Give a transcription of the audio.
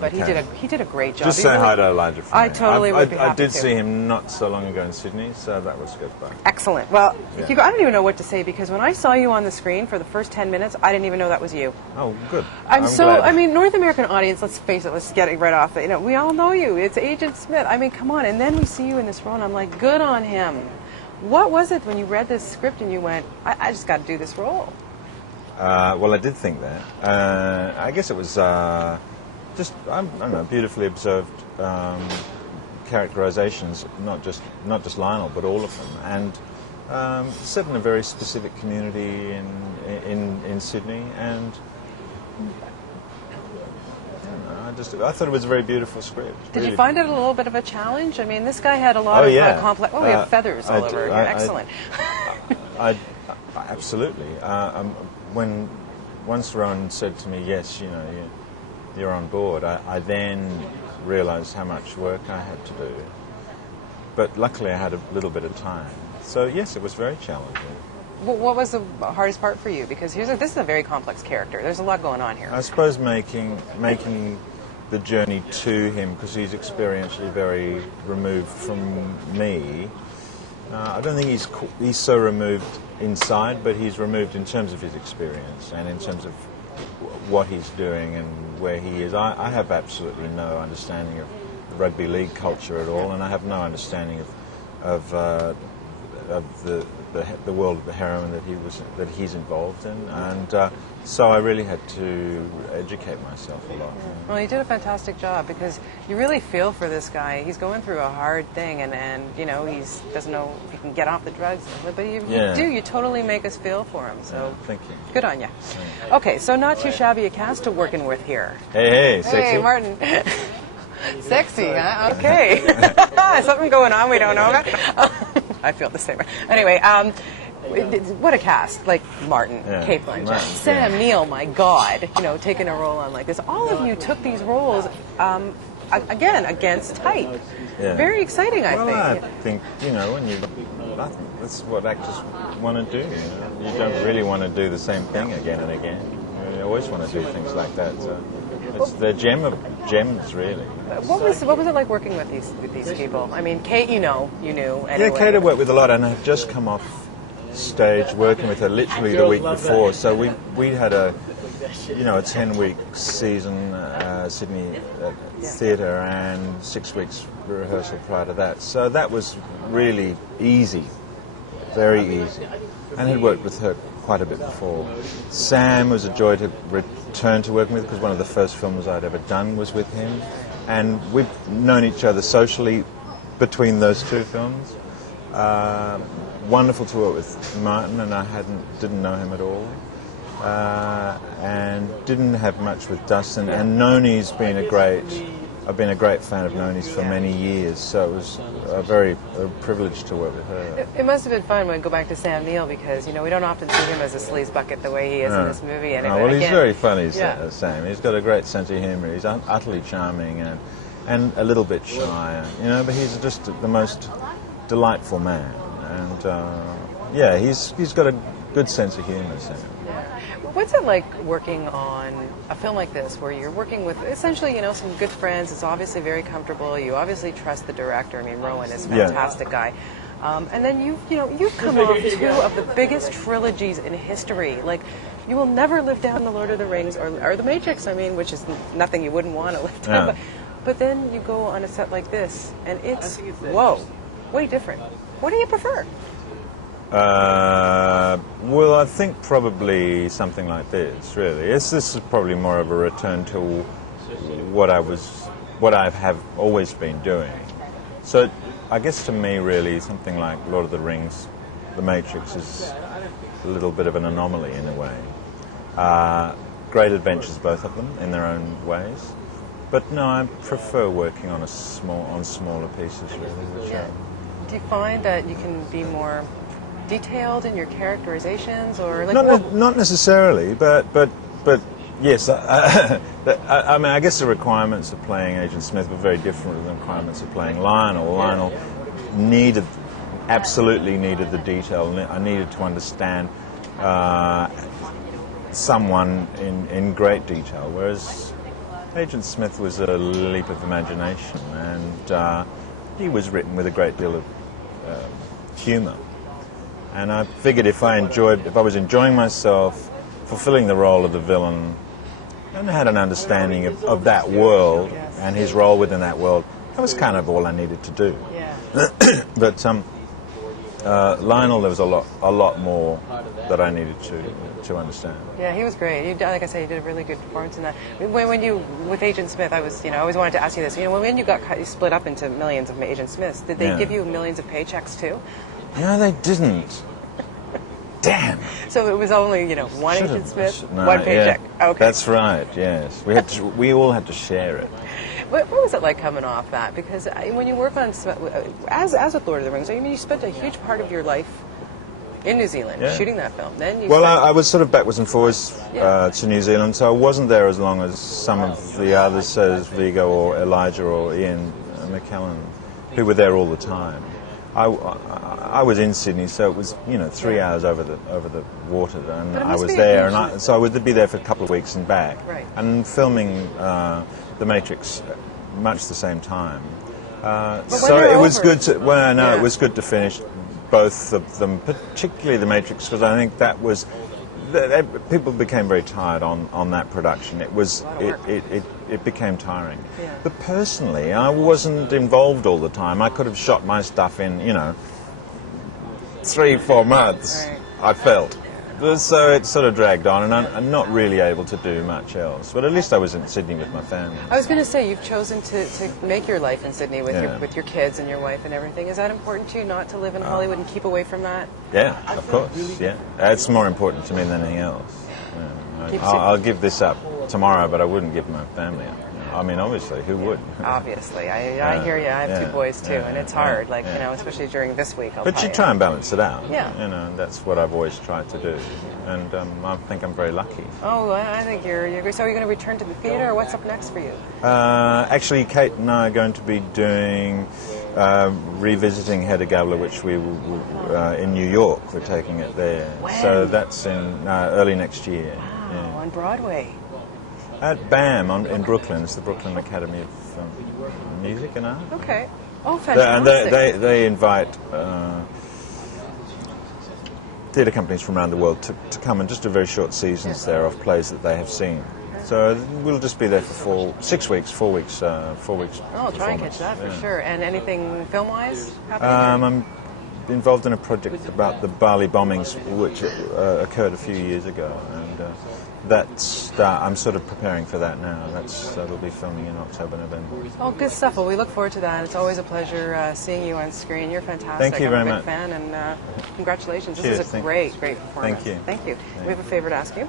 But he did a great job. Just say hi to Elijah for I me. totally would be happy I did to. see him not so long ago in Sydney, so that was good fun. Excellent. Well, Yeah. Hugo, I don't even know what to say because when I saw you on the screen for the first 10 minutes, I didn't even know that was you. Oh, good. I'm so, glad. I mean, North American audience, let's face it, let's get it right off. You know, we all know you. It's Agent Smith. I mean, come on. And then we see you in this role, and I'm like, good on him. What was it when you read this script and you went, I just got to do this role? Well, I did think that. I guess it was just, I don't know, beautifully observed characterizations, not just Lionel, but all of them, and set in a very specific community in Sydney, and I thought it was a very beautiful script. Did really. you find it a little bit of a challenge? I mean, this guy had a lot of complex. Oh, we have feathers all over. You're excellent. Absolutely. Once Rowan said to me, "Yes, you know, you're on board," I then realised how much work I had to do. But luckily, I had a little bit of time. So yes, it was very challenging. What was the hardest part for you? Because this is a very complex character. There's a lot going on here. I suppose making the journey to him, because he's experientially very removed from me. I don't think he's so removed inside, but he's removed in terms of his experience and in terms of what he's doing and where he is. I have absolutely no understanding of the rugby league culture at all, and I have no understanding of the world of the heroin that he's involved in, and so I really had to educate myself a lot. Well, you did a fantastic job because you really feel for this guy. He's going through a hard thing, and you know he doesn't know if he can get off the drugs, but you do. You totally make us feel for him. So thank you. Good on you. Okay, so not too shabby a cast to working with here. Hey, sexy. Hey, Martin. Sexy, huh? Okay. Something going on we don't know about. I feel the same way. Anyway, what a cast. Like Martin, Kate Blanchett, Sam Neill, my God, you know, taking a role on like this. All of you took these roles, again, against type. Yeah. Very exciting, I think. I think, you know, I think that's what actors want to do. You know? You don't really want to do the same thing again and again. You always want to do things like that. So it's the gem of gems, really. What was it like working with these people? I mean, Kate, you knew anyway. Yeah, Kate I worked with a lot, and I've just come off stage working with her literally the week before. So we had a 10-week season Sydney theatre and 6 weeks rehearsal prior to that. So that was really easy, very easy, and had worked with her quite a bit before. Sam was a joy to return to working with because one of the first films I'd ever done was with him, and we've known each other socially between those two films. Wonderful to work with Martin, and I didn't know him at all, and didn't have much with Dustin. And Noni's I've been a great fan of Noni's for many years, so it was a privilege to work with her. It must have been fun when we go back to Sam Neill because, you know, we don't often see him as a sleaze bucket the way he is in this movie. Anyway, well, he's very funny, Sam. He's got a great sense of humour. He's utterly charming and a little bit shy, you know, but he's just the most delightful man. And, he's got a good sense of humour, Sam. What's it like working on a film like this where you're working with essentially, you know, some good friends? It's obviously very comfortable. You obviously trust the director. I mean, Rowan is a fantastic guy. And then you've come off two of the biggest trilogies in history. Like, you will never live down The Lord of the Rings or The Matrix, I mean, which is nothing you wouldn't want to live down. But then you go on a set like this, and it's, way different. What do you prefer? Well, I think probably something like this, really. This is probably more of a return to what I have always been doing. So I guess to me, really, something like Lord of the Rings, The Matrix is a little bit of an anomaly in a way. Great adventures, both of them, in their own ways. But no, I prefer working on smaller pieces, really. Do you find that you can be more detailed in your characterizations, or like not necessarily, but yes. I mean, I guess the requirements of playing Agent Smith were very different than the requirements of playing Lionel. Lionel absolutely needed the detail. I needed to understand someone in great detail, whereas Agent Smith was a leap of imagination, and he was written with a great deal of humour. And I figured if I was enjoying myself, fulfilling the role of the villain, and had an understanding of that world and his role within that world, that was kind of all I needed to do. Yeah. But Lionel, there was a lot more that I needed to understand. Yeah, he was great. Like I said, you did a really good performance in that. When you with Agent Smith, I always wanted to ask you this. When you got split up into millions of Agent Smiths, did they give you millions of paychecks too? No, they didn't. Damn. So it was only one Agent Smith, one paycheck. Yeah, okay, that's right. Yes, we all had to share it. What was it like coming off that? Because when you work on as with Lord of the Rings, I mean, you spent a huge part of your life in New Zealand shooting that film. Then I was sort of backwards and forwards to New Zealand, so I wasn't there as long as some of the others, such as Viggo or Elijah or Ian McKellen, who were there all the time. I was in Sydney, so it was 3 hours over the water, and I was there, and so I would be there for a couple of weeks and back, and filming The Matrix much the same time. So it was good to it was good to finish both of them, particularly The Matrix, because I think that was people became very tired on that production. It became tiring. Yeah. But personally, I wasn't involved all the time. I could have shot my stuff in 3-4 months. Right. I felt. So it sort of dragged on, and I'm not really able to do much else. But at least I was in Sydney with my family. I was going to say, you've chosen to make your life in Sydney with your kids and your wife and everything. Is that important to you, not to live in Hollywood and keep away from that? Yeah, of course. Yeah, it's more important to me than anything else. I'll give this up tomorrow, but I wouldn't give my family up. I mean, obviously, who would? Obviously, I hear you. I have 2 boys too, and it's hard. Especially during this week. But you try and balance it out. Yeah. That's what I've always tried to do, and I think I'm very lucky. Oh, I think you're great. So are you going to return to the theater, or what's up next for you? Actually, Kate and I are going to be doing revisiting Hedda Gabler, which we in New York. We're taking it there. When? So that's in early next year. Wow, Yeah. on Broadway. At BAM in Brooklyn. It's the Brooklyn Academy of Music and Art. Okay. Oh, fantastic. And they invite theatre companies from around the world to come and just do very short seasons there of plays that they have seen. So we'll just be there for 4 weeks. I'll try and catch that for sure. And anything film-wise happening? I'm involved in a project about the Bali bombings, which occurred a few years ago, and I'm sort of preparing for that now. That'll be filming in October, November. Oh, good stuff. Well, we look forward to that. It's always a pleasure seeing you on screen. You're fantastic. Thank you very much. I'm a big fan, and congratulations. Cheers. This is a great performance. Thank you. Thank you. We have a favor to ask you.